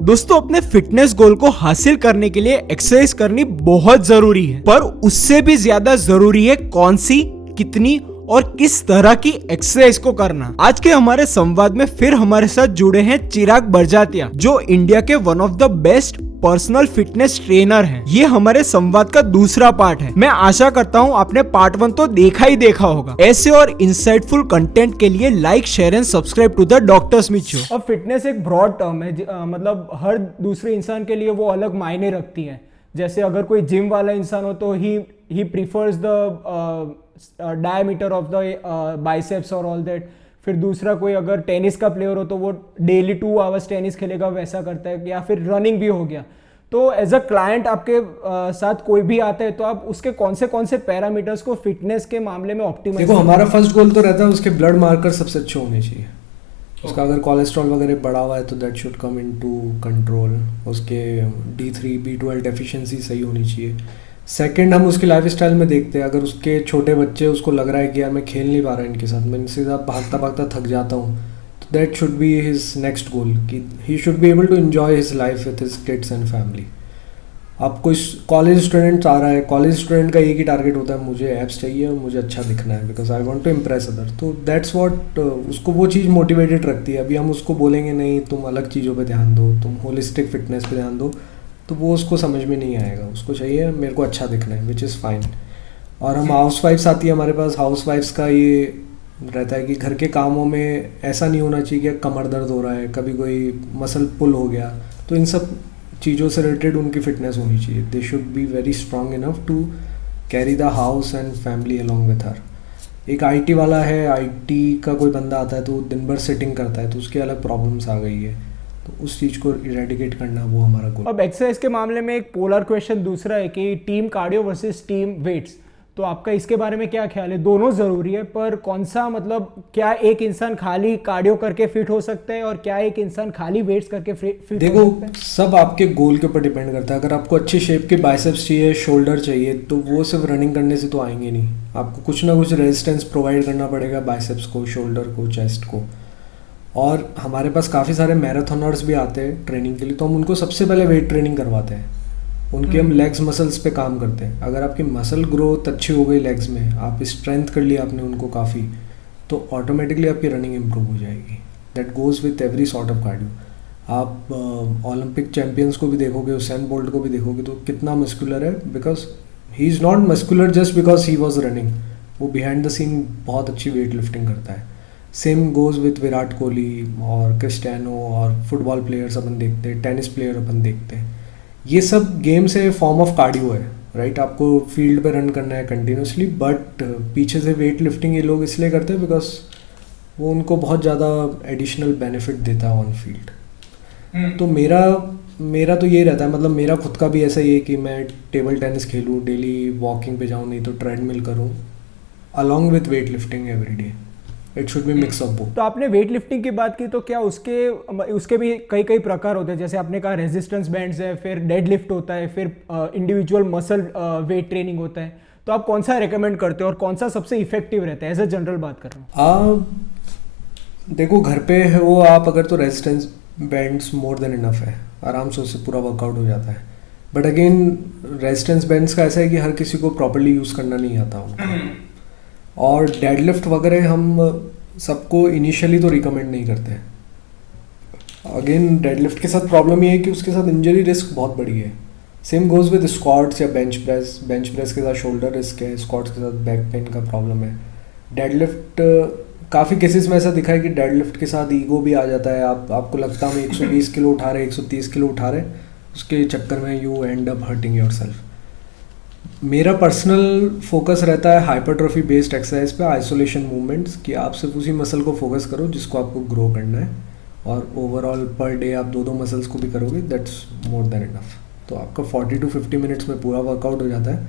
दोस्तों, अपने fitness goal को हासिल करने के लिए एक्सरसाइज करनी बहुत जरूरी है, पर उससे भी ज्यादा जरूरी है कौन सी, कितनी और किस तरह की एक्सरसाइज को करना। आज के हमारे संवाद में फिर हमारे साथ जुड़े हैं चिराग बरजातिया, जो इंडिया के one of the best personal fitness trainer हैं। ये हमारे संवाद का दूसरा पार्ट है। मैं आशा करता हूँ आपने पार्ट 1 तो देखा ही देखा होगा। ऐसे और इंसाइटफुल कंटेंट के लिए like, share and subscribe to the doctor Smith show. अब फिटनेस एक ब्रॉड टर्म है, मतलब हर दूसरे इंसान के लिए वो अलग मायने रखती है। जैसे अगर कोई जिम वाला इंसान हो तो he prefers the diameter of the biceps और ऑल दैट। फिर दूसरा कोई अगर टेनिस का प्लेयर हो तो वो डेली 2 आवर्स टेनिस खेलेगा, वैसा करता है। या फिर रनिंग भी हो गया। तो एज अ क्लाइंट आपके साथ कोई भी आता है तो आप उसके कौन से पैरामीटर्स को फिटनेस के मामले में ऑप्टिमाइज। देखो, हमारा फर्स्ट गोल तो रहता है उसके ब्लड मार्कर सबसे अच्छे होने चाहिए। उसका अगर कोलेस्ट्रॉल वगैरह बढ़ा हुआ है तो that should come into control. उसके D3 B12 डेफिशिएंसी सही होनी चाहिए। सेकंड, हम उसके लाइफस्टाइल में देखते हैं। अगर उसके छोटे बच्चे, उसको लग रहा है कि यार मैं खेल नहीं पा रहा इनके साथ, मैं इनसे ज़्यादा भागता भागता थक जाता हूँ, तो that should be his next goal कि he should be able to enjoy his life with his kids and family. आपको इस कॉलेज स्टूडेंट आ रहा है, कॉलेज स्टूडेंट का एक ही टारगेट होता है, मुझे एब्स चाहिए और मुझे अच्छा दिखना है, because I want to impress other. तो दैट्स व्हाट उसको वो चीज़ मोटिवेटेड रखती है। अभी हम उसको बोलेंगे नहीं तुम अलग चीज़ों पे ध्यान दो, तुम होलिस्टिक फिटनेस पे ध्यान दो, तो वो उसको समझ में नहीं आएगा। उसको चाहिए मेरे को अच्छा दिखना है, विच इज़ फाइन। और हम हाउस वाइफ्स आती है हमारे पास, हाउस वाइफ्स का ये रहता है कि घर के कामों में ऐसा नहीं होना चाहिए कि कमर दर्द हो रहा है, कभी कोई मसल पुल हो गया, तो इन सब चीज़ों से रिलेटेड उनकी फिटनेस होनी चाहिए। They should be very strong enough to carry the house and family along with her. एक IT वाला है, IT का कोई बंदा आता है तो दिन भर सिटिंग करता है, तो उसकी अलग प्रॉब्लम्स आ गई है, तो उस चीज़ को इरेडिकेट करना वो हमारा गोल। अब एक्सरसाइज के मामले में एक पोलर क्वेश्चन दूसरा है कि team cardio versus team weights. तो आपका इसके बारे में क्या ख्याल है? दोनों ज़रूरी है, पर कौन सा, मतलब क्या एक इंसान खाली कार्डियो करके फिट हो सकता है और क्या एक इंसान खाली वेट्स करके फिट देखो, हो सकता है? सब आपके गोल के ऊपर डिपेंड करता है। अगर आपको अच्छी शेप के बाइसेप्स चाहिए, शोल्डर चाहिए, तो वो सिर्फ रनिंग करने से तो आएंगे नहीं। आपको कुछ ना कुछ रेजिस्टेंस प्रोवाइड करना पड़ेगा बाइसेप्स को, शोल्डर को, चेस्ट को। और हमारे पास काफ़ी सारे मैराथनर्स भी आते हैं ट्रेनिंग के लिए, तो हम उनको सबसे पहले वेट ट्रेनिंग करवाते हैं। उनके हम लेग्स मसल्स पे काम करते हैं। अगर आपकी मसल ग्रोथ अच्छी हो गई लेग्स में, आप स्ट्रेंथ कर लिया आपने उनको काफ़ी, तो ऑटोमेटिकली आपकी रनिंग इम्प्रूव हो जाएगी। That goes with every sort of cardio. आप ओलंपिक चैम्पियंस को भी देखोगे, हुसैन बोल्ट को भी देखोगे, तो कितना मस्कुलर है, because he is not muscular just because he was running. वो बिहाइंड द सीन बहुत अच्छी वेट लिफ्टिंग करता है। Same goes with Virat Kohli और क्रिस्टियानो और फुटबॉल प्लेयर्स अपन देखते हैं, टेनिस प्लेयर अपन देखते हैं। ये सब गेम्स है, फॉर्म ऑफ कार्डियो है, राइट। आपको फील्ड पे रन करना है कंटिन्यूसली, बट पीछे से वेट लिफ्टिंग ये लोग इसलिए करते हैं बिकॉज वो उनको बहुत ज़्यादा एडिशनल बेनिफिट देता है ऑन फील्ड। तो मेरा तो ये रहता है, मतलब मेरा खुद का भी ऐसा ही है कि मैं टेबल टेनिस खेलूँ, डेली वॉकिंग पे जाऊँ, नहीं तो ट्रेडमिल करूँ along with weight lifting every day. It should be mix of both. तो आपने वेट लिफ्टिंग की बात की, तो क्या उसके भी कई प्रकार होते हैं? जैसे आपने कहा रेजिस्टेंस बैंड्स है, फिर डेड लिफ्ट होता है, फिर इंडिविजुअल मसल वेट ट्रेनिंग होता है। तो आप कौन सा रिकमेंड करते हो और कौन सा सबसे इफेक्टिव रहता है? एज अ जनरल बात कर रहा हूँ। देखो, घर पे है वो आप अगर, तो resistance bands more than enough है, आराम से उससे पूरा वर्कआउट हो जाता है। बट अगेन रेजिस्टेंस बैंड्स का ऐसा है कि हर किसी को प्रॉपर्ली यूज़ करना नहीं आता उनको। और डेडलिफ्ट वगैरह हम सबको इनिशियली तो रिकमेंड नहीं करते हैं। अगेन डेडलिफ्ट के साथ प्रॉब्लम ये है कि उसके साथ इंजरी रिस्क बहुत बड़ी है। सेम गोज़ विद स्क्वाट्स या बेंच प्रेस के साथ शोल्डर रिस्क है, स्क्वाट्स के साथ बैक पेन का प्रॉब्लम है। डेडलिफ्ट काफ़ी केसेस में ऐसा दिखा है कि डेडलिफ्ट के साथ ईगो भी आ जाता है। आपको लगता है हम 120 किलो उठा रहे, 130 किलो उठा रहे, उसके चक्कर में you and up hurting yourself. मेरा पर्सनल फोकस रहता है हाइपरट्रॉफी बेस्ड एक्सरसाइज पे, आइसोलेशन मूवमेंट्स, कि आप सिर्फ उसी मसल को फोकस करो जिसको आपको ग्रो करना है, और ओवरऑल पर डे आप 2 मसल्स को भी करोगे, दैट्स मोर देन इनफ। तो आपका 40 to 50 मिनट्स में पूरा वर्कआउट हो जाता है।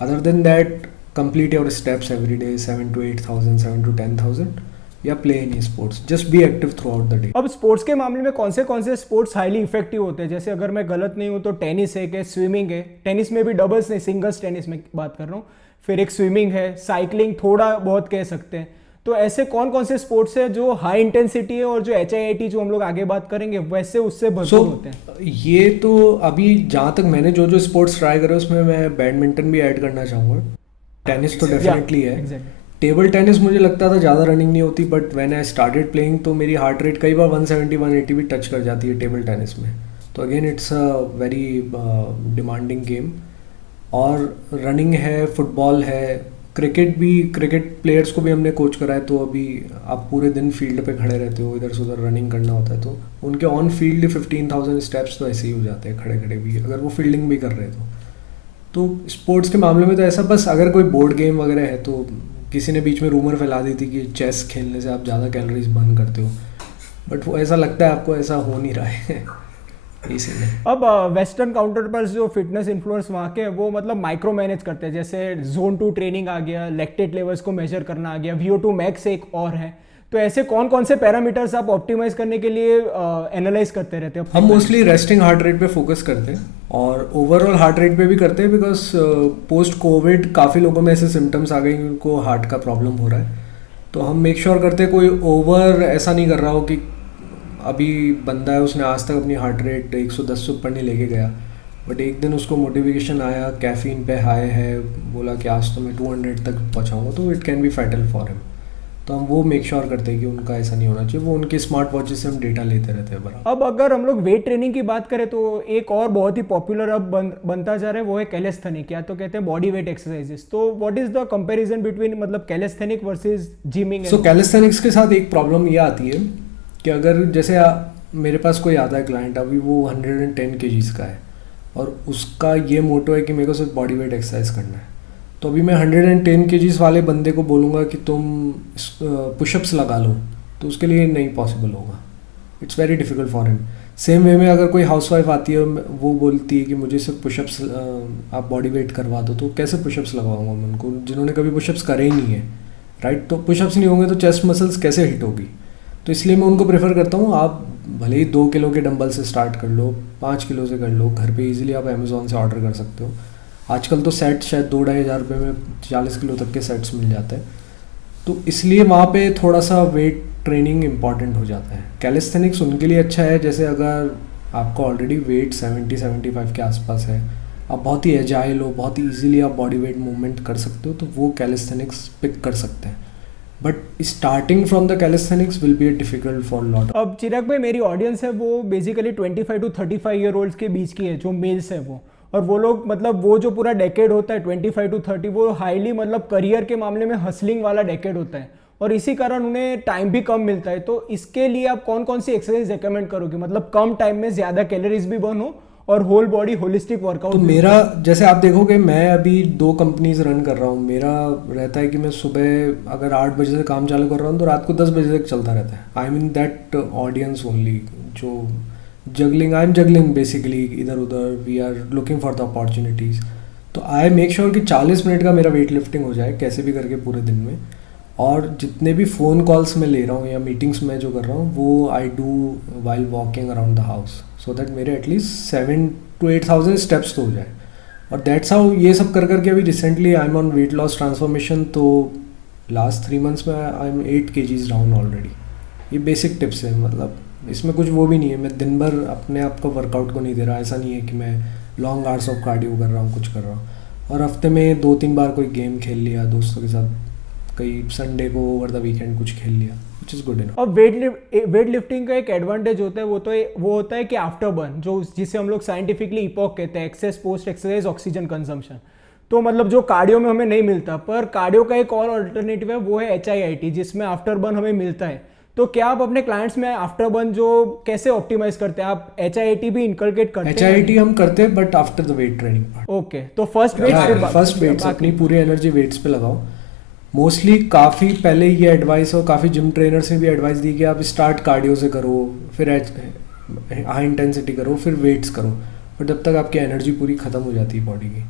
Other than that, complete your steps every day, 7 to 8,000, 7 to 10,000, या play any sports, just be active through out the day. अब स्पोर्ट्स के मामले में कौन से स्पोर्ट्स हाईली इफेक्टिव होते हैं? जैसे अगर मैं गलत नहीं हूँ तो टेनिस है, कि स्विमिंग है। टेनिस में भी डबल्स नहीं, सिंगल्स टेनिस में बात कर रहा हूँ। फिर एक स्विमिंग है, साइकिलिंग थोड़ा बहुत कह सकते हैं। तो ऐसे कौन कौन से स्पोर्ट्स है जो हाई इंटेंसिटी है और जो HIIT जो हम लोग आगे बात करेंगे वैसे उससे भरपूर होते हैं? ये तो अभी जहाँ तक मैंने जो जो स्पोर्ट्स ट्राई करे उसमें मैं बैडमिंटन भी ऐड करना चाहूँगा। टेनिस तो डेफिनेटली है। एग्जैक्टली। टेबल टेनिस मुझे लगता था ज़्यादा रनिंग नहीं होती, but when I started playing तो मेरी हार्ट रेट कई बार 170 180 भी टच कर जाती है टेबल टेनिस में। तो again it's a very demanding game. और रनिंग है, फुटबॉल है, क्रिकेट भी, क्रिकेट प्लेयर्स को भी हमने कोच करा है। तो अभी आप पूरे दिन फील्ड पे खड़े रहते हो, इधर से उधर रनिंग करना होता है, तो उनके ऑन फील्ड 15,000 स्टेप्स तो ऐसे ही हो जाते हैं खड़े खड़े भी, अगर वो फील्डिंग भी कर रहे हैं तो स्पोर्ट्स के मामले में तो ऐसा, बस अगर कोई बोर्ड गेम वगैरह है तो किसी ने बीच में रूमर फैला दी थी कि चेस खेलने से आप ज़्यादा कैलोरीज बर्न करते हो, बट वो ऐसा लगता है आपको ऐसा हो नहीं रहा है इसीलिए। अब वेस्टर्न काउंटर पर जो फिटनेस इन्फ्लुएंस वहाँ के वो मतलब माइक्रो मैनेज करते हैं, जैसे जोन 2 ट्रेनिंग आ गया, लैक्टेट लेवल्स को मेजर करना आ गया, VO2 मैक्स एक और है। तो ऐसे कौन कौन से पैरामीटर्स आप ऑप्टिमाइज करने के लिए एनालाइज करते रहते हैं? हम मोस्टली रेस्टिंग हार्ट रेट पे फोकस करते हैं और ओवरऑल हार्ट रेट पे भी करते हैं, बिकॉज पोस्ट कोविड काफ़ी लोगों में ऐसे सिम्टम्स आ गए कि उनको हार्ट का प्रॉब्लम हो रहा है। तो हम मेक श्योर करते हैं कोई ओवर ऐसा नहीं कर रहा हो कि अभी बंदा है उसने आज तक अपनी हार्ट रेट 110 से ऊपर नहीं लेके गया, बट एक दिन उसको मोटिवेशन आया, कैफीन पे हाई है, बोला कि आज तो मैं 200 तक पहुँचाऊँगा, तो it can be fatal for him. तो हम वो मेक श्योर करते हैं कि उनका ऐसा नहीं होना चाहिए। वो उनके स्मार्ट वॉचेस से हम डेटा लेते रहते हैं बराबर। अब अगर हम लोग वेट ट्रेनिंग की बात करें तो एक और बहुत ही पॉपुलर अब बनता जा रहा है, वो है कैलेस्थेनिक, या तो कहते हैं बॉडी वेट एक्सरसाइजेस। तो what is the comparison between मतलब कैलेस्थेनिक वर्सेस जिमिंग? सो कैलेस्थेनिक्स के साथ एक प्रॉब्लम ये आती है कि अगर जैसे मेरे पास कोई आता है क्लाइंट, अभी वो 110 kgs का है और उसका ये मोटो है कि मेरे को सिर्फ बॉडी वेट एक्सरसाइज करना है, तो अभी मैं 110 kgs वाले बंदे को बोलूँगा कि तुम पुशअप्स लगा लो, तो उसके लिए नहीं पॉसिबल होगा। It's very difficult for him. Same way में अगर कोई हाउसवाइफ आती है, वो बोलती है कि मुझे सिर्फ पुशअप्स आप बॉडी वेट करवा दो, तो कैसे पुशअप्स लगवाऊंगा मैं उनको जिन्होंने कभी पुशअप्स करे ही नहीं है, राइट? तो पुशअप्स नहीं होंगे तो चेस्ट मसल्स कैसे हिट होगी? तो इसलिए मैं उनको प्रेफर करता हूँ आप भले ही 2 किलो के डंबल से स्टार्ट कर लो, 5 किलो से कर लो, घर पे इजीली आप अमेज़ॉन से ऑर्डर कर सकते हो। आजकल तो सेट शायद 2-2,500 रुपये में 40 किलो तक के सेट्स मिल जाते हैं। तो इसलिए वहाँ पे थोड़ा सा वेट ट्रेनिंग इंपॉर्टेंट हो जाता है। कैलिस्थेनिक्स उनके लिए अच्छा है जैसे अगर आपका ऑलरेडी वेट 70-75 के आसपास है, आप बहुत ही एजाइल हो, बहुत ही ईजिली आप बॉडी वेट मूवमेंट कर सकते हो, तो वो कैलिस्थेनिक्स पिक कर सकते हैं। But starting from the calisthenics will be difficult for lot. अब चिराग भाई, मेरी ऑडियंस है वो बेसिकली 25 to 35 ईयर ओल्ड्स के बीच की है, जो मेल्स है वो, और वो लोग मतलब वो जो पूरा डेकेड होता है 25 to 30, वो हाईली मतलब करियर के मामले में हसलिंग वाला डेकेड होता है, और इसी कारण उन्हें टाइम भी कम मिलता है। तो इसके लिए आप कौन कौन सी एक्सरसाइज रिकमेंड करोगे, मतलब कम टाइम में ज़्यादा कैलोरीज भी बर्न हो और होल बॉडी होलिस्टिक वर्कआउट? तो मेरा जैसे आप देखोगे, मैं अभी 2 कंपनीज रन कर रहा हूँ। मेरा रहता है कि मैं सुबह अगर 8 बजे से काम चालू कर रहा हूँ तो रात को 10 बजे तक चलता रहता है। I mean that audience only, जो juggling, I am juggling basically इधर उधर, we are looking for the opportunities. तो आई मेक श्योर कि 40 मिनट का मेरा वेट लिफ्टिंग हो जाए कैसे भी करके पूरे दिन में, और जितने भी फ़ोन कॉल्स मैं ले रहा हूँ या मीटिंग्स में जो कर रहा हूँ वो I do while walking around the house, so that मेरे एटलीस्ट 7,000 to 8,000 स्टेप्स तो हो जाए। और दैट्स हाउ ये सब कर करके अभी recently I am on weight loss transformation. तो लास्ट 3 months में I am 8 kgs down already. ये बेसिक टिप्स है, मतलब इसमें कुछ वो भी नहीं है, मैं दिन भर अपने आप को वर्कआउट को नहीं दे रहा। ऐसा नहीं है कि मैं लॉन्ग आवर्स ऑफ कार्डियो कर रहा हूँ, कुछ कर रहा हूँ, और हफ्ते में 2-3 बार कोई गेम खेल लिया दोस्तों के साथ, कई संडे को ओवर द वीकेंड कुछ खेल लिया, विच इज़ गुड इनफ। अब वेट लिफ्टिंग का एक एडवांटेज होता है, वो होता है कि आफ्टर बर्न, जो जिसे हम लोग साइंटिफिकली इपॉक कहते हैं, excess post exercise oxygen consumption. तो मतलब जो कार्डियो में हमें नहीं मिलता, पर कार्डियो का एक और अल्टरनेटिव है, वो है HIIT, जिसमें आफ्टर बर्न हमें मिलता है। तो क्या आप अपने क्लाइंट्स में आफ्टर बर्न जो कैसे ऑप्टिमाइज करते हैं, आप HIIT भी इनकलकेट करते हैं? HIIT हम करते हैं, but after the weight training part. Okay, तो फर्स्ट वेट्स अपनी पूरी एनर्जी वेट्स पे लगाओ। मोस्टली काफ़ी पहले ये एडवाइस, और काफ़ी जिम ट्रेनर्स ने भी एडवाइस दी कि आप स्टार्ट कार्डियो से करो, फिर हाई इंटेंसिटी करो, फिर वेट्स करो, बट जब तक आपकी एनर्जी पूरी ख़त्म हो जाती है बॉडी की।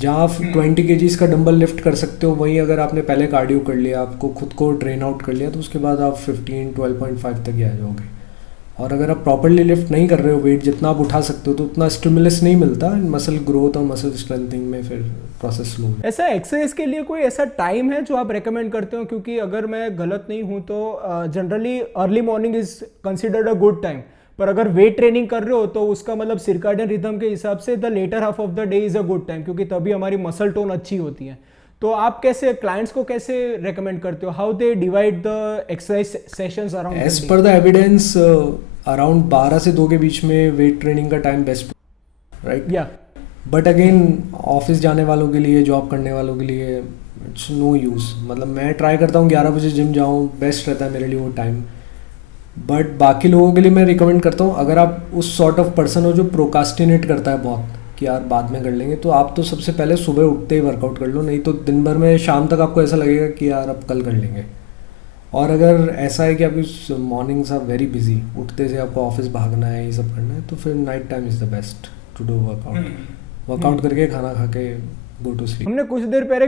जहाँ आप 20 kgs का डंबल लिफ्ट कर सकते हो, वहीं अगर आपने पहले कार्डियो कर लिया, आपको खुद को ड्रेन आउट कर लिया, तो उसके बाद आप 12.5 तक ही आ जाओगे। और अगर आप प्रॉपरली लिफ्ट नहीं कर रहे हो, वेट जितना आप उठा सकते हो, तो उतना स्टिमुलस नहीं मिलता मसल ग्रोथ और मसल स्ट्रेंथनिंग में, फिर प्रोसेस स्लो है। ऐसा एक्सरसाइज के लिए कोई ऐसा टाइम है जो आप रेकमेंड करते हो? क्योंकि अगर मैं गलत नहीं हूँ तो generally early morning is considered a good time, पर अगर वेट ट्रेनिंग कर रहे हो तो उसका मतलब सर्कैडियन रिदम के हिसाब से the latter half of the day is a good time, क्योंकि तभी हमारी मसल टोन अच्छी होती है। तो आप कैसे क्लाइंट्स को कैसे रेकमेंड करते हो, how they divide the exercise sessions around? As per the evidence around 12 से 2 के बीच में वेट ट्रेनिंग का टाइम बेस्ट, राइट? या बट अगेन ऑफिस जाने वालों के लिए, जॉब करने वालों के लिए इट्स नो यूज़। मतलब मैं ट्राई करता हूँ 11 बजे जिम जाऊँ, बेस्ट रहता है मेरे लिए वो टाइम। बट बाकी लोगों के लिए मैं रिकमेंड करता हूँ, अगर आप उस सॉर्ट ऑफ पर्सन हो जो प्रोकास्टिनेट करता है बहुत कि यार बाद में कर लेंगे, तो आप तो सबसे पहले सुबह उठते ही वर्कआउट कर लो, नहीं तो दिन भर में शाम तक आपको ऐसा लगेगा कि यार अब कल कर लेंगे। और अगर ऐसा है कि आपकी मॉर्निंग्स आर वेरी बिजी, उठते से आपको ऑफिस भागना है, ये सब करना है, तो फिर night time is the best to do workout करके, खाना खा के गो टू स्लीप। हमने कुछ देर पहले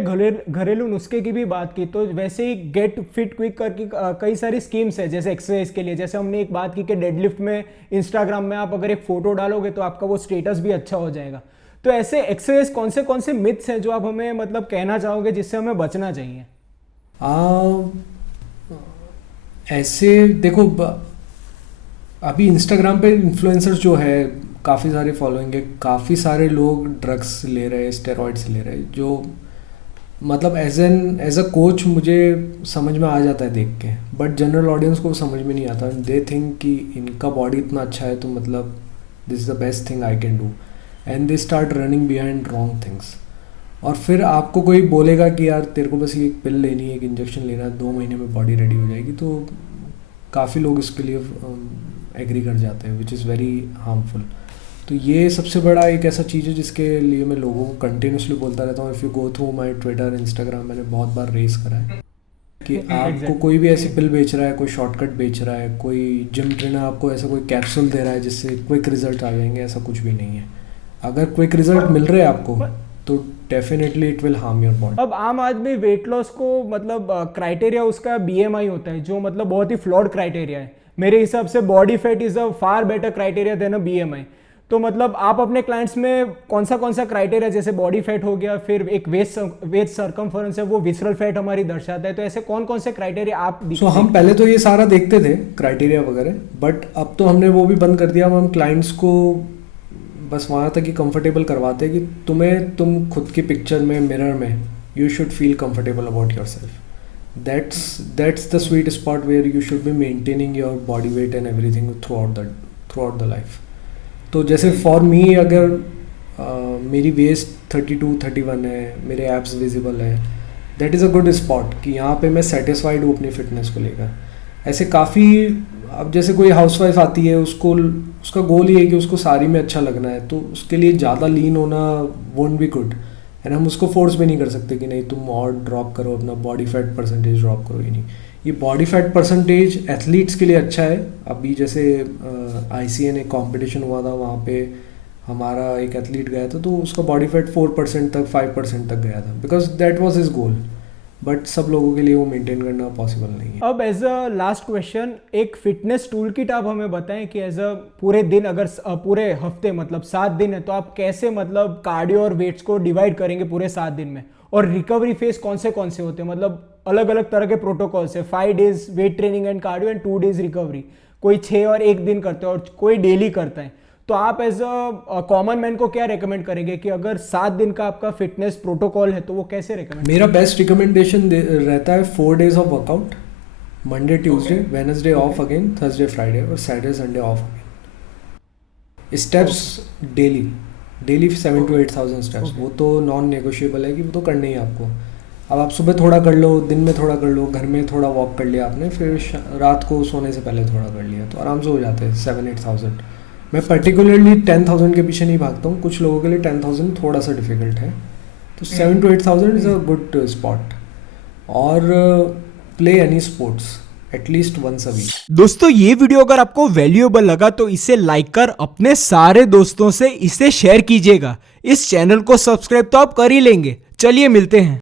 घरेलू नुस्खे की भी बात की, तो वैसे ही गेट फिट क्विक करके कई सारी स्कीम्स है जैसे एक्सरसाइज के लिए। जैसे हमने एक बात की कि डेडलिफ्ट में इंस्टाग्राम में आप अगर एक फोटो डालोगे तो आपका वो स्टेटस भी अच्छा हो जाएगा। तो ऐसे एक्सरसाइज कौन से मिथ्स हैं जो आप हमें मतलब कहना चाहोगे जिससे हमें बचना चाहिए? ऐसे देखो, अभी इंस्टाग्राम पे इन्फ्लुएंसर्स जो है काफ़ी सारे फॉलोइंग है, काफ़ी सारे लोग ड्रग्स ले रहे हैं, स्टेरॉइड्स ले रहे हैं, जो मतलब एज अ कोच मुझे समझ में आ जाता है देख के, बट जनरल ऑडियंस को समझ में नहीं आता। दे थिंक कि इनका बॉडी इतना अच्छा है तो मतलब this is the best thing I can do, and they start running behind wrong things. और फिर आपको कोई बोलेगा कि यार तेरे को बस ये एक पिल लेनी है, एक इंजेक्शन लेना है, 2 महीने में बॉडी रेडी हो जाएगी, तो काफ़ी लोग इसके लिए एग्री कर जाते हैं, विच इज़ वेरी हार्मफुल। तो ये सबसे बड़ा एक ऐसा चीज़ है जिसके लिए मैं लोगों को कंटिन्यूसली बोलता रहता हूँ। If you go through my Twitter, Instagram, मैंने बहुत बार रेस करा है कि आपको कोई भी ऐसी पिल बेच रहा है, कोई शॉर्टकट बेच रहा है, कोई जिम ट्रेनर आपको ऐसा कोई कैप्सूल दे रहा है जिससे क्विक रिजल्ट आ जाएंगे, ऐसा कुछ भी नहीं है। अगर क्विक रिजल्ट मिल रहे हैं आपको तो definitely it will harm your body. अब आम आदमी वेट लॉस को मतलब क्राइटेरिया उसका BMI होता है, जो मतलब बहुत ही फ्लॉड क्राइटेरिया है। मेरे हिसाब से body fat is a far better criteria than a BMI। तो मतलब आप अपने क्लाइंट्स में कौन सा क्राइटेरिया, जैसे बॉडी फैट हो गया, फिर एक वेस्ट सर्कमफरेंस है, वो विसरल फैट हमारी दर्शाता है, तो ऐसे कौन से क्राइटेरिया आप हम पहले तो ये सारा देखते थे क्राइटेरिया वगैरह, बट अब तो हमने वो भी बंद कर दिया। हम क्लाइंट्स को बस वहाँ तक ही कंफर्टेबल करवाते हैं कि तुम खुद की पिक्चर में, मिरर में, you should feel comfortable about yourself. That's the sweet spot where you should be maintaining your body weight and everything throughout the life. तो जैसे फॉर मी, अगर मेरी वेस्ट 32-31 है, मेरे एब्स विजिबल है, that is a good spot कि यहाँ पे मैं सेटिस्फाइड हूँ अपनी फिटनेस को लेकर। ऐसे काफ़ी, अब जैसे कोई हाउसवाइफ आती है, उसका गोल ये है कि उसको साड़ी में अच्छा लगना है, तो उसके लिए ज़्यादा लीन होना वोंट बी गुड, एंड हम उसको फोर्स भी नहीं कर सकते कि नहीं तुम और ड्रॉप करो, अपना बॉडी फैट परसेंटेज ड्रॉप करो। ही नहीं, ये बॉडी फैट परसेंटेज एथलीट्स के लिए अच्छा है। अभी जैसे ICN एक कॉम्पिटिशन हुआ था, वहाँ पे हमारा एक एथलीट गया था, तो उसका बॉडी फैट 4% तक, 5% तक गया था, because that was his goal. But सब लोगों के लिए वो मेंटेन करना पॉसिबल नहीं है। अब एज अ लास्ट क्वेश्चन, एक फिटनेस टूल किट आप हमें बताएं कि एज अ पूरे दिन, अगर पूरे हफ्ते मतलब 7 दिन है, तो आप कैसे मतलब कार्डियो और वेट्स को डिवाइड करेंगे पूरे 7 दिन में, और रिकवरी फेज कौन से होते हैं? मतलब अलग अलग तरह के प्रोटोकॉल्स है, 5 days weight training and cardio and 2 days recovery. कोई 6 और 1 दिन करते हैं और कोई डेली करता है। तो आप एज अ कॉमन मैन को क्या रेकमेंड करेंगे कि अगर 7 दिन का आपका फिटनेस प्रोटोकॉल है तो वो कैसे रेकमेंड? मेरा बेस्ट रिकमेंडेशन रहता है 4 days of workout, Monday Tuesday Wednesday off again, Thursday Friday और Saturday Sunday off again. Steps daily 7 to 8,000 steps, वो तो नॉन नेगोशिएबल है कि वो तो करने ही आपको। अब आप सुबह थोड़ा कर लो, दिन में थोड़ा कर लो, घर में थोड़ा वॉक कर लिया आपने, फिर रात को सोने से पहले थोड़ा कर लिया, तो आराम से हो जाते हैं 7-8,000। मैं पर्टिकुलरली 10,000 के पीछे नहीं भागता हूँ, कुछ लोगों के लिए 10,000 थोड़ा सा डिफिकल्ट है, तो 7 to 8,000 is a good spot. और play any sports at least once a week. दोस्तों, ये वीडियो अगर आपको वैल्यूएबल लगा तो इसे लाइक कर अपने सारे दोस्तों से इसे शेयर कीजिएगा। इस चैनल को सब्सक्राइब तो आप कर ही लेंगे। चलिए मिलते हैं।